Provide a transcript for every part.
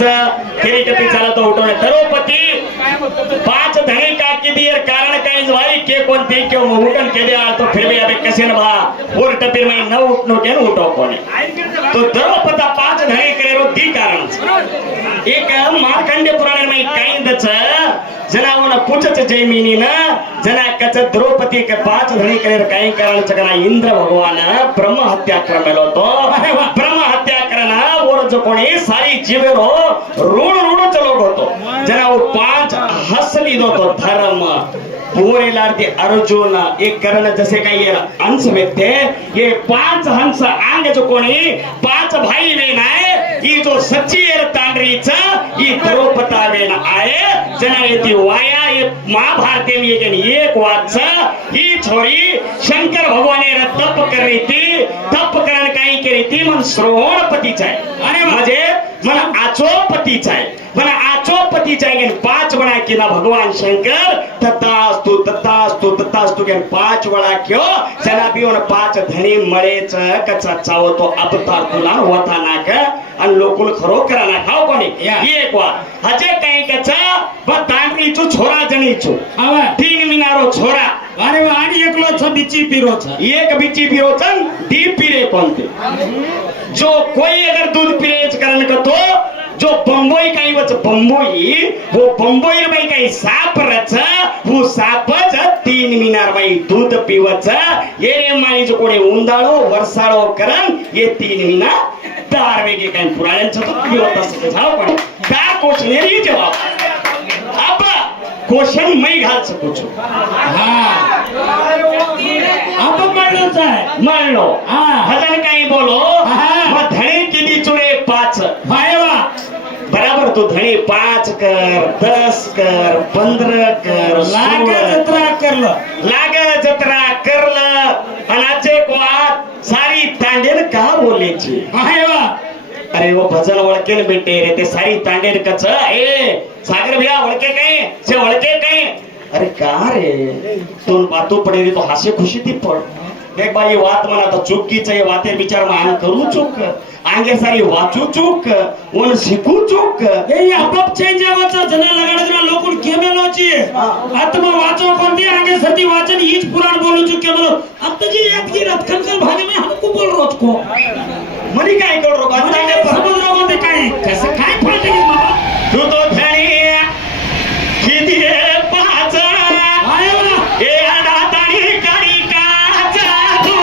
खेरी टपी चाला तो उठवणे द्रौपदी 5 धणी का किदीर कारण काही भाई के कोणते के उठन केले तो फिरबे अबे कसे न भा और टपीर में न उठनो के उठो कोने तो द्रौपदी 5 धणी करे रो दी कारण एक मार्कंडे पुराण में काही दच जनावन पूछच जैमिनी न जना कच द्रौपदी के 5 धणी करे काही कारण चकना इंद्र भगवान ब्रह्म हत्या क्रमेलो तो ब्रह्म हत्या करना और जो कोणी सारी जीवेरो ऋण ऋण चलो होतो जना वो 5 हसली दो तो धर्म पोरेलारती अर्जुन एक करण जसे काही अंश व्यक्ते ये 5 हंस आंग जो कोणी 5 भाई वेन आहे ही जो सच्ची तांडरीच ही द्रौपदा वेन आहे जना येती वाया ये महाभारत में एक वाच ही छोरी शंकर भगवाने तप कर रही थी तप करण काही करी थी मन श्रवणपतीच आहे अरे म्हणजे मन आचोपतीच आहे मन आचोपतीच आहे 5 वेळा केला भगवान शंकर तथास्तु के 5 वेळा क्यो चला बियोन 5 धणी मळेच कचा चावतो अवतार तुला होता नाक आणि लोकुल खरो करा ना खाव कोणी एक वा हजे काही कचा ब तांडरीचो छोरा जणीचो आवा 3 मिनारो छोरा अरे वा आणि एकलो छ बिची पीरो छ एक बिची पीरो छ दी पीरे कोणते जो कोई अगर दूध पीरेच करन कतो जो बंबोई काही वच बंबोई वो बंबोई बाई काही साप रच वो सापच 3 मिनार बाई दूध पिवच ये रे माई जो कोणी उंदाळो वर्षाळो करन ये 3 मिना दार वेगे काही पुराण्यांचं तो पिवत असते जाव पण का क्वेश्चनरी जवाब अब क्वेश्चन मैं घाल सकू छु हां अब मळलो आहे मळलो हां हजन काही बोलो मग धणी किती चुरे 5 भाईवा बराबर तू धणी 5 कर 10 कर 15 कर लाग जत्रा करलं आणि आजचे वाद सारी तांडेन का बोलायची भाईवा अरे वो भजन ओळखेन बेटे रे ते सारी तांडेन कच ए सागर भैया ओळखे काय से ओळखे काय अरे का रे तू बातू पडे रे तो हास्य खुशी ती पड देख बाई वात म्हणा आता चुकीच आहे वातेर विचार मान करू चुक आंगे सारी वाचू चुक वन शिकू चुक ए आपोआप चेंज आवाचा जना लगाडजना लोकून केमेलोची आत्मा वाचो कोणती आंगे सती वाचन हीच पुराण बोलू चुक केमलो आता जी एक की रत्खनकर भागे में हमको बोल रोज को मनी काय कर रो आता समज रो कोणते काय कसं काय फाटे की बाबा तू तो धणी किती पाच आयो ए दातानी काडी काचा तू तो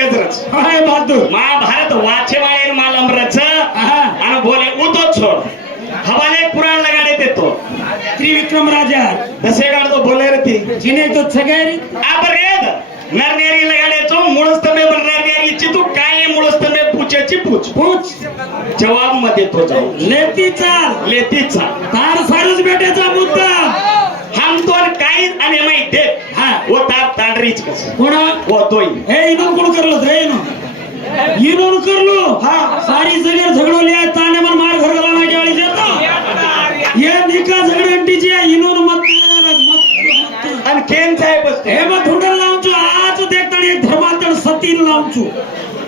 धणी महाभारत वाचेवाळे मालम रच आणि बोले उतो छोड हवाले पुराण लगाडे देतो त्रिविक्रम राजा दसे गाडतो बोले रे जिने तो सगळी आबरेद नरनेरी लगाडे तो मुळस्तमे नरनेरी ची तू काय मुळस्तमे पूछेची पूछ जवाब मध्ये तो जाऊ लेती चाल तार सारच बेट्याचा मुद्दा हम दोन काही आणि माहिती हा वो ताप तांडरीच कसं कोणा वो तोय हे इनो कोण करलो रे इनो करलो हा सारी जगह झगडो लिया ताने मन मार घर गला मागे वाली जातो ये निका झगडंटीची इनो मत आणि केन साहेब हे मग थोडं लावचो आज देखतानी धर्मांतर सतीन लावचो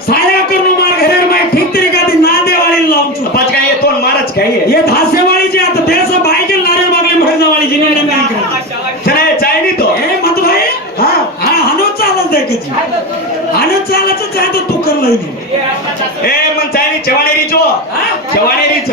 साया करून मार घरेर माय ठीक तरीका ती ना देवाळी लावचो पाच काय येतो मारच काय ये धासेवाळी जे आता देश बायके नारे बागले म्हणावाळी जिने नाही करत चला चायनी तो हे मत भाई हा हा हनो चालत देखची हनो चालच चाहतो तू कर लई ए मन चायनी चवाणेरी जो चवाणेरीच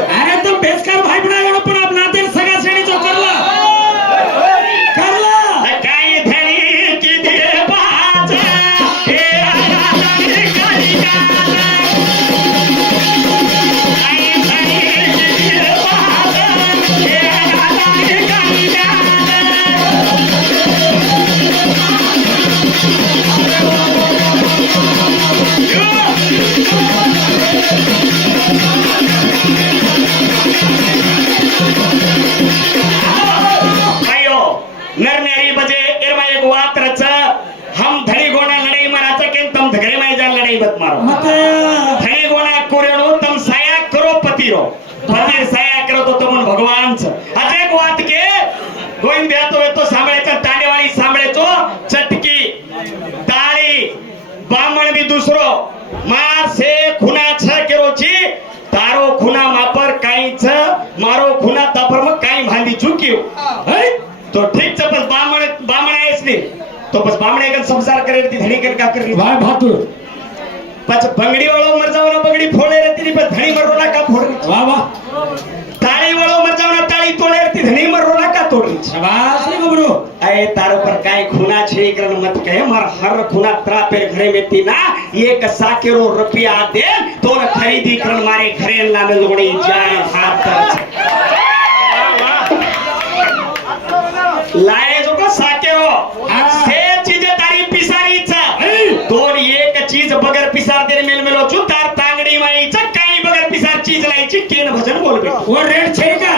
नरनारी बजे एरमा एक वात रच हम धनी गोणा लड़ाई माराचा के तम घरे में जान लड़ाई बत मारो धनी गोणा कोरेणो तम साया करो पतिरो पति साया करो तो तुम भगवान छ अजे एक वात के गोविंद देतो तो सांभळेचा तांडेवाळी सांभळेचो चटकी ताळी बामण भी दूसरो मार से खुना छ केरोची तारो खुना मापर काई छ मारो खुना तापर में काई भांदी चुकियो तो ठीक छ बस बामण आहेस ने तो बस बामणे का संसार करे ती धणी कर का कर वाह भातू पछ बंगडी वाळो मर जावना बंगडी फोडे रे ती बस धणी मरोला का फोड वाह वाह ताळी वाळो मर जावना ताळी तोडे रे ती धणी मरोला का तोडली शाबाश रे गबरू अय तारो पर काय खुना छे करन मत कहे मार हर खुना त्रा पे घरे में ती ना एक साकेरो रुपया दे तो न खरीदी करन मारे घरे नामे लोगणी जान हाथ कर लाए जो को साकेरो से चीजे तारी पिसारी छ दोन एक चीज बगर पिसार दे मेल मेलो छु तार तांगडी माई छ काही बगर पिसार चीज लाईची केन भजन बोलबे वो रेड छे का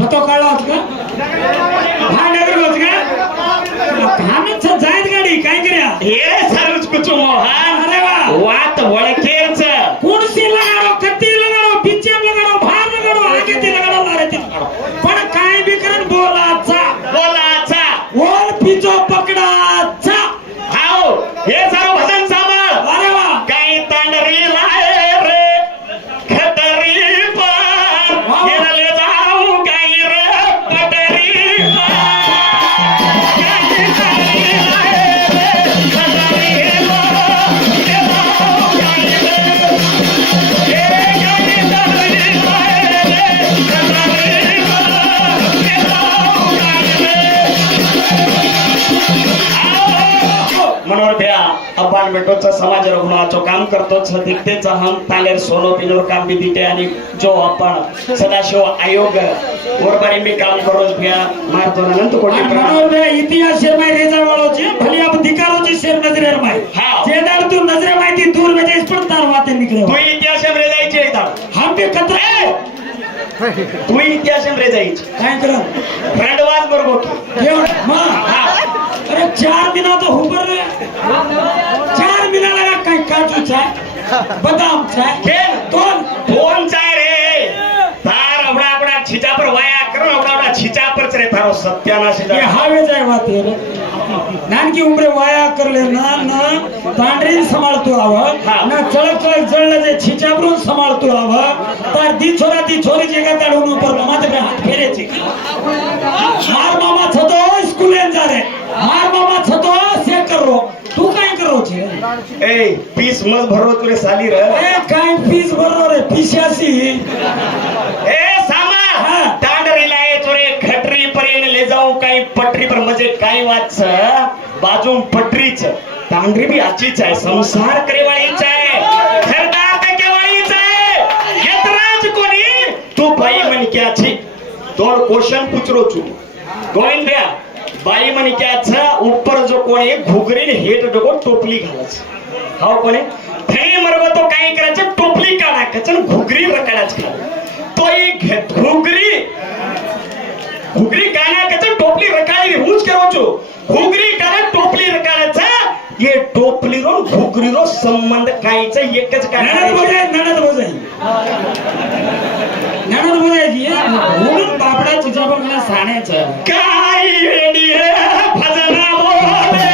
पतो काढला होत का हा नगर होत का धानच जायत गाडी काय करया हे सर्वच कुछ मोहन अरे वाह वात वळखेर छ कुर्सी लगाडो कत्ती लगाडो बीचेम लगाडो भार लगाडो आगे ते लगाडो मारे ते पण काय बी करन बोलाचा बोल पिचो पकडाचा आओ हे सर्व भजन सांभाळ अरे वाह काही तांडरी लाए रे खतरी पार गेले जाऊ काही रे पटरी पार काही तांडरी लाए रे खतरी पार गेले जाऊ काही रे काही तांडरी लाए रे खतरी पार गेले जाऊ काही रे मनोहर भैया अब्बान बेटोचा समाज रुग्णाचं काम करतो दिखतेच हम तालेर सोनो पिनोर काम भी दिते आणि जो आपण सदाशिव आयोग वरबारी मी काम करोच भैया मारतो अनंत कोटी मनोहर भैया इतिहास शेर माय रेजा वाळो छे भली आप धिकारो शेर नजरेर माय हाँ। जे दाड तू नजरे माय ती दूर में जेस पण तार वाते निकले तू इतिहास में जायची एकदा हम पे कतरे तू इतिहास में जायची काय कर फ्रेंडवाज बरोबर देव मा अरे 4 दिन तो हुबर रे 4 दिन लगा काय काजू चाय बदाम चाय के दोन चाय रे तार अबडा अबडा छिचा पर वाया करो अबडा अबडा छिचा पर रे थारो सत्यानाश ये हावे जाय वाते रे नान की उम्र वाया कर ले ना ना तांडरी संभाळतो आव ना चळक जळले जे छिचाबरून संभाळतो आव तार दी छोरी जगह ताडून ऊपर माथे पे हाथ फेरे छी मार मामा छतो स्कूले जा रे मार मामा छतो से करो तू काय करो छे ए पीस मत भरो तुरे साली रे ए काय पीस भरो रे पिशासी ए सामा तांडरी लाए तुरे खटरी पर्यंत ले जाऊ काही पटरी पर मजे काही वाच बाजू पटरीच तांडरी भी आचीच आहे संसार करेवाळीच आहे घरदार देकेवाळीच आहे यतराज कोणी तू बाई मन क्या छी दोन क्वेश्चन पूछरो छु गोविंद भैया बाई मन क्या छ ऊपर जो कोणी घुगरीन हेट डगो टोपली घालच हाव कोणी धणी मरव तो काही करायचं टोपली काढा कचन घुगरी रकाडाच खा तो एक घुगरी काना कचन टोपली रकाडी हुज करो छो घुगरी काना टोपली रकाडाचा ये टोपली रो घुगरी रो संबंध कायच एकच काय ननद बोले जी म्हणून बापडा तुझ्या पण मला साण्याचं काय रेडी भजना बोले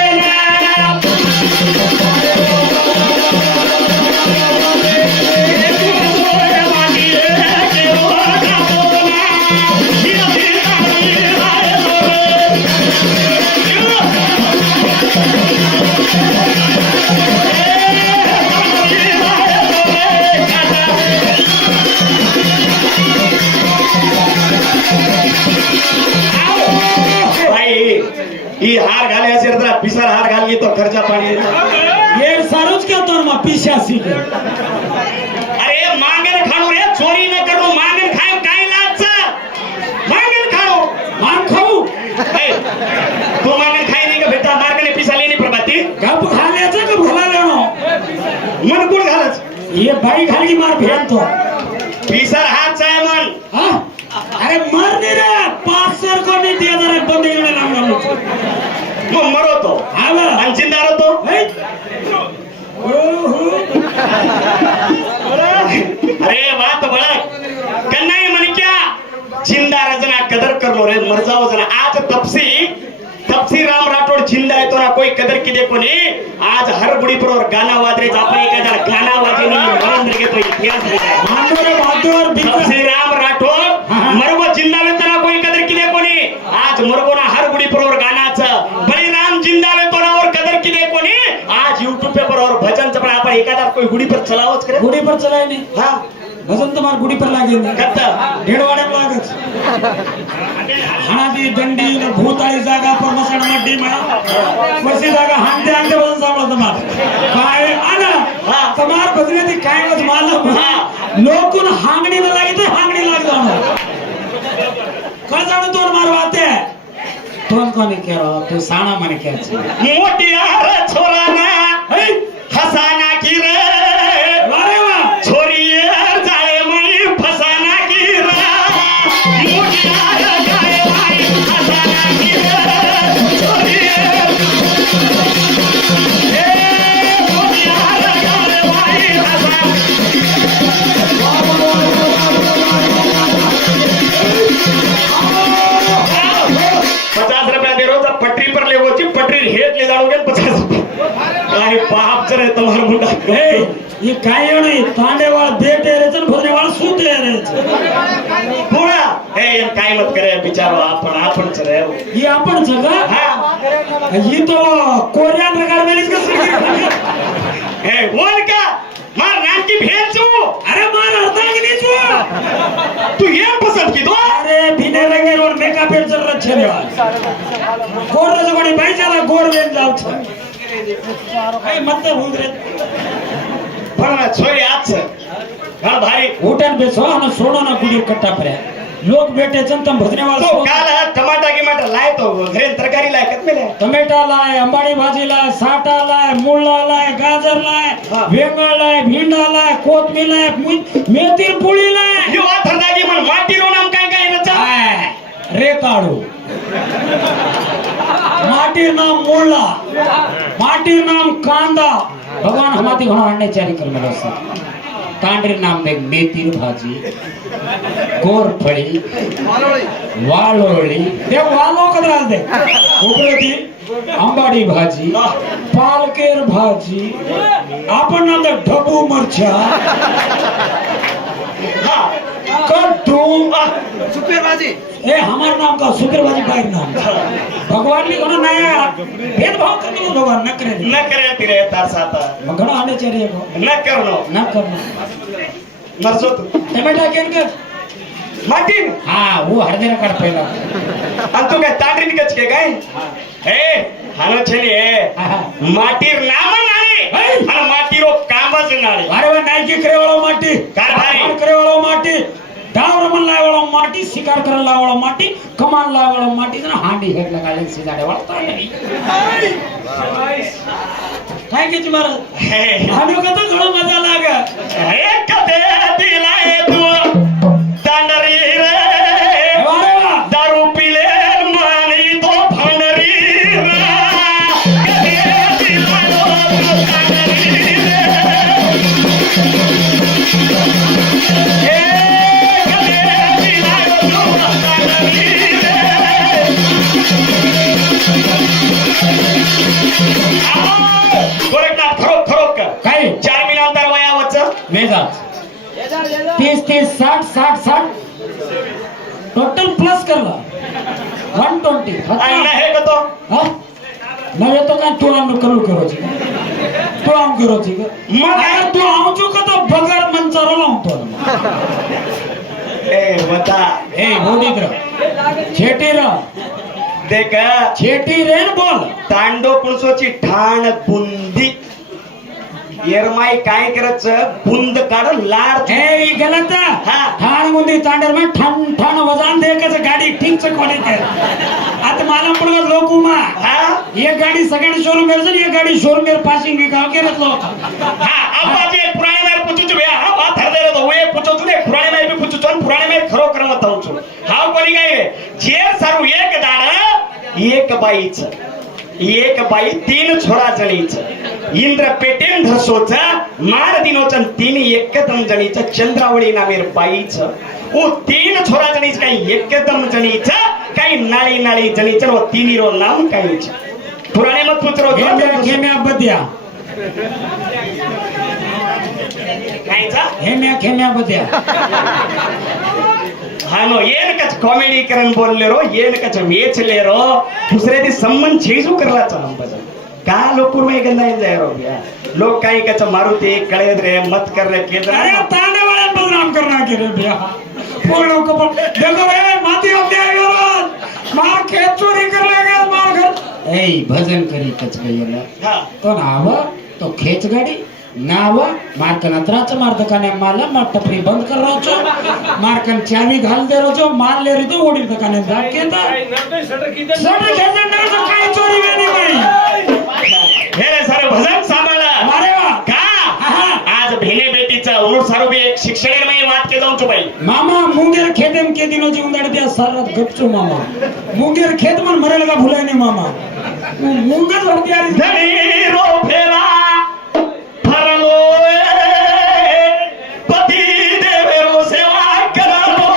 ही हार घाले असेल तर पिसार हार घाल तो खर्चा पाणी ये सारोच क्या तोर मा पिशासी अरे मांगन खाणू रे चोरी न करू मांगन खाय काय लाच मांगन खाणू मान खाऊ तू मांगन खाय नाही का बेटा मार्गने पिसा लेनी प्रभाती गप खाल्याचं का भला लेणो मन कोण घालच ये बाई खाली मार भेन तो पिसार हात आहे मन हां अरे मर नहीं रे 500 को नहीं दिया जरा मग मरवतो आवा आणि जिंदा राहतो अरे बात बळक कन्नाई म्हणक्या जिंदा रजना कदर करलो रे मरजाव जना आज तपसी राम राठोड जिंदा येतो ना कोई कदर की देखो नी आज हर बुडी पर गाना वाजरे आपण एखादा गाना वाजनी म्हणून घेतो इतिहास बहादुर तपसी राम राठोड मरबो जिंदा येतो ना कोई कदर की देखो नी आज मरबो ना हर बुडी पर गानाचं बलिराम जिंदा येतो ना और कदर की देखो नी आज YouTube पेपर और भजन पण आपण एखादा कोई गुडी पर चलावच करे गुडी पर चलाय नहीं हां भजन तुम्हार गुडी पर लागे कत्ता ढेडवाड्या लागत हादी दंडी न भूताळी जागा पर मसण मड्डी म्हणा वरची जागा हांडे हांडे भजन सांभाळ तुम्हार काय आना तुम्हार भजने ती काय वच मालूम लोकून हांगडी न लागे ते हांगडी लाग जाणो का जाणो तोर मार वाते तोन कोणी केरो तू साणा मने केच मोटियार छोराना हसाना की रे वारे वा छोरी जाए मई फसाना की रे मोटियार जाए मई फसाना की रे छोरी मोटियार जाए मई फसाना 50 रुपया दे रो जब पटरी पर ले वो ची पटरी हेठ ले जाओगे 50 रुपये काय बाप जरे तुम्हारा मुंडा ये काय नाही तांडेवाळ बेटे रे चल भजनेवाळ सूते रे पुरा हे एम काय मत करे बिचारो आपण रे ये आपण जगा हां ही तो कोरियन प्रकार मेलीच का हे बोल का मार नाम की भेल छु अरे मार अर्धांगिनी छु तू ये पसंद की दो अरे बिने रंगे और मेकअप पे चल रहा छेले गोर रजगोणी भाई चला गोर वेन जाव छ काय मत होत रे पण छोरी आज घण भारी उठन बेसो आणि सोडो ना गुडी कट्टा परे लोक बेटे चंतम भजनेवाळ तो काल टमाटा गिमाटा लाय तो घरे तरकारी लाय कत मेले टमेटा लाय अंबाडी भाजी लाय साटा लाय मुळा लाय गाजर लाय वेंगळ लाय भिंडा लाय कोथमीर लाय मेथी पुळी लाय यो थरदागी मन माटी रो नाम काय काय नचा रे काढू माटी नाम मुळा माटी नाम कांदा भगवान हमाती घणो आणणे चारी कर मेलो स कांडरी नाम में मेथी भाजी गोरफळी वालोळी ते वालो कदराल दे उपरती अंबाडी भाजी पालकेर भाजी आपण नाम दे ढबू मरचा कद्दू सुपेर भाजी ए हमार नाम का सुपेर भाजी बाहर नाम भगवान ने कोनो नया भेदभाव करने भगवान न करे तिरे तार साता मगणो आने चाहिए को न करनो मरजो तू टमाटा केन कर माटीन हां वो हरदेना कर पहिला आणि तू काय तांडरी निकच के काय ए हानो छेली ए माटीर नाम नाळी आणि माटीरो कामच नाळी अरे वा नाही की करेवाळो माटी कारभारी करेवाळो माटी डावर मन लावाळो माटी शिकार करन लावाळो माटी कमान लावाळो माटी जण हांडी हेड लगाले सिधाडे वळता नाही काय की तुम्हारा हाडो का तो घणो मजा लागा ए कदे दिलाय तू तांडरी रे अरे वा दारू पिले मानी तो भांडरी रे कदे दिलाय तू तांडरी रे ए कदे दिलाय तू तांडरी रे गोरखनाथ फरोक काय 4 महिना अंतर वयावचं वेदात 30 60 टोटल प्लस करला 120 आणि हे कतो हां नवे तो का तू आम करो छी तू आम करो छी मग अगर तू आम जो का तो बगर मंचारो लावतो ए बता ए बोडीद्र छेटीरा देख छेटी रेन बोल तांडो पुळसोची ठाण बुंदी येरमाई काय करच बुंद काढ लाड ए ई गलत हां. ठाण मुंदी तांडर में ठन ठन वजन दे के गाड़ी ठीक से कोणी दे आता मालूम पडगा लोकुमा हा ये गाड़ी सेकंड शोरूम में ये गाड़ी शोरूम में पासिंग में गाव के रखलो हा आबाजी पुराणे मेर पूछू छु हा बात हर दे तो वे पूछो तू ने पुराणे मेर भी पूछू छु पुराणे मेर खरो करम ताऊ छु हाव कोणी काय जे सारू एक दाड एक बाईच एक बाई तीन छोरा जणीच इंद्र पेटेन धसोच मार दिनोचन तीन एकदम जणीच चंद्रावळी नामेर बाईच ओ तीन छोरा जणीच काही एकदम जणीच काही नाळी नाळी जणीच व तीन रो नाम काहीच पुराणे मत पुत्रो खेम्या बद्या काहीचा खेम्या बद्या हानो ಏನ್ ಕಚ್ ಕಾಮಿಡೀಕರನ್ ಬೋಲ್ಲೇರೋ ಏನ್ ಕಚ್ ಮೇಚಲೇರೋ दूसरे दी संबंध छेजू करला चालम बजा का लोग पूर्व गंदा इन जाय रो भैया लोग काई कच मारुति कळेद्रे मत करले के अरे तांडे वाले बदनाम करना के रे भैया पूर्ण को देखो रे माती होते आयो मार खेत चोरी कर लेगा मार घर ए भजन करी कच गयला हां तो नाव तो खेच गाडी नाव मार्कन अत्राच मार्दकाने मला मट टपरी बंद कर रहो छो मार्कन चावी घाल दे रहो छो मार ले रही तो ओडी दकाने जाके केता सटर खेचे ना तो काय चोरी वेनी भाई हे रे सारे भजन सांभाळा अरे वा का आज भेने बेटीचा उरुड सारो बी एक शिक्षण में बात के जाऊं छु भाई मामा मुंगेर खेतेम के दिनो जी उंदाड़ दिया सारत गपचो मामा मुंगेर खेत मन मरे लगा भुलाय नहीं मामा मुंगेर सर दिया धनी रो फेरा फरलो पति देवे रो सेवा करलो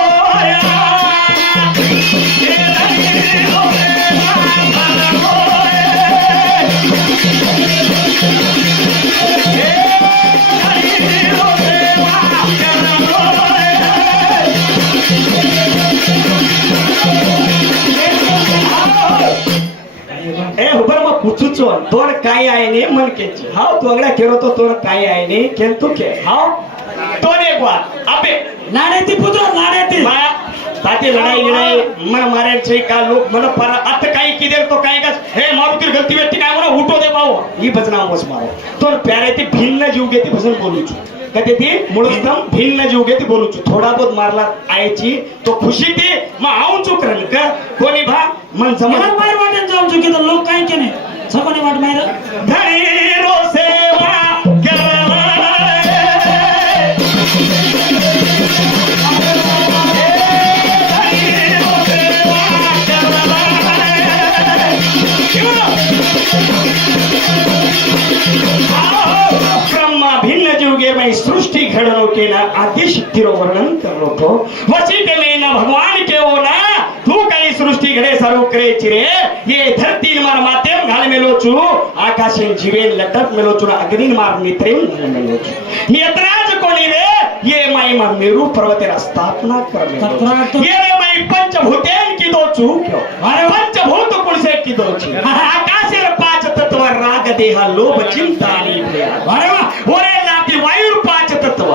ए उबर मग पुचुचो तोर काय आहे ने मन केची हाव तोगडा केरो तो तोर काय आहे ने केन तू के हाव तोर एक बात अबे नाणे ती पुत्र नाणे ती मा ताती लढाई लढाई मन मारे छे का लोक मन पर अत काही किदे तो काय का हे मारुती गलती व्यक्ती काय म्हणा उठो दे पाव ही भजना मोस मारो तोर प्यारे ती भिन्न जीव घेती भजन बोलू छु कधी ती मुळस्थम भिन्न जीव घेती बोलू छु थोडा बहुत मारला आयची तो खुशी ती मग आऊन चुक रन का कोणी भा मन समज मार वाटन जाऊ चुकी तर लोक काय केने सगोने वाट मार धनी रो सेवा करला ब्रह्मा भिन्न जीवगे में सृष्टि घडवणुकीला आदिशक्तीरो वर्णन करतो वचिके में न भगवान के हो ना तू काही सृष्टी घडे सर्व करे चिरे ये धरती मार माते घाल मेलोचू आकाशेन जीवेन लटक मेलोचू अग्नि मार मित्रेन घाल मेलोचू नेत्राज कोणी रे ये माई मार मेरू पर्वतेर स्थापना कर ये रे माई पंचभूतेन की दोचू अरे पंचभूत कुणसे की दोची आकाशेर पाच तत्व राग देह लोभ चिंता आणि प्रेम अरे वा ओरे नाती वायू पाच तत्व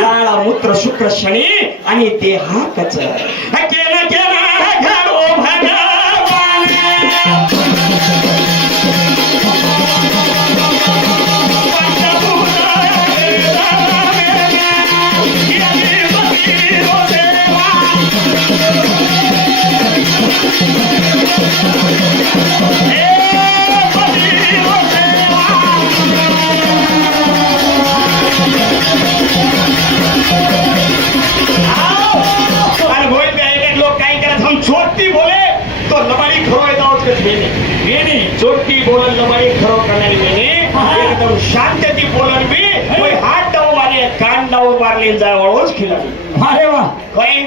लाळा मूत्र शुक्र शनी आणि देहा कच केना केना घडो भगवान छोटी बोले तो लबाड़ी खरो दावत के भेने भेने छोटी बोलन लबाड़ी खरो करने भेने एकदम शांतती बोलन भी कोई हाथ डाव मारे कान डाव मारले जाय वळोच खिला अरे वा कोई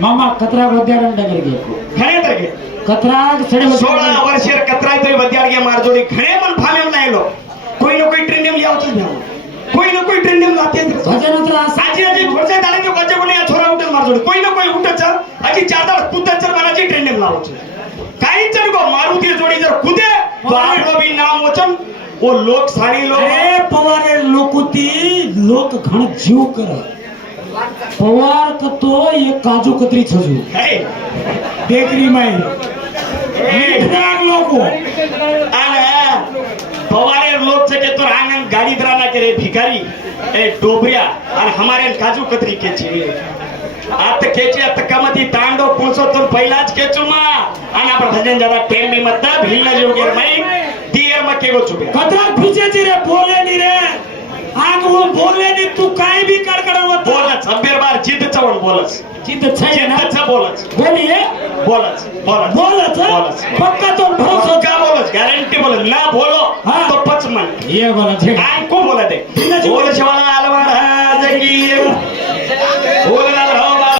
मामा कतरा बद्यारण डगर गे घणे तरगे कतरा सडे 16 वर्षेर कतरा तरी बद्याळगे मारजोडी घणे मन फामेम नायलो कोई न कोई ट्रेंडियम यावच घ्या कोई न कोई ट्रेंडियम लाते भजन उतरा साजी अजी थोडसे दाले के बच्चे कोणी छोरा उठल मारजोडी कोई न कोई उठच अजी चारदा पुत्तचर मनाची ट्रेंडियम लावच काही चल गो मारुती जोडी जर कुदे तो आपलो भी नाम वचन वो लोक सारी लोक अरे पवारे लोकुती लोक घण जीव कर पवार कतो ये काजू कतरी छजू है बेकरी माई इतना लोको आला पवारे लोक से के तो आंगन गाड़ी दराना के रे भिखारी ए डोबरिया और हमारे काजू कतरी के छी आत केची आत कमती तांडो पुलसो तो पहिलाच केचू मा आणि आपण भजन ज्यादा टेम मी मत भिन्न जीव गेर मई दियर मके गो चुके कतरा पीछे ची रे बोले नी रे आग वो बोले नी तू काय भी कर कर बोलच अब्बेर बार जिद्द चवण बोलच जिद्द छय ना बोलच बोलिए बोलच बोलच बोलच बोलच पक्का तो भरोसा का बोलच गॅरंटी बोलच ना बोलो हा. तो पच मन ये बोला छे ऐकू बोला ते बिना जीव- बोल शिवाला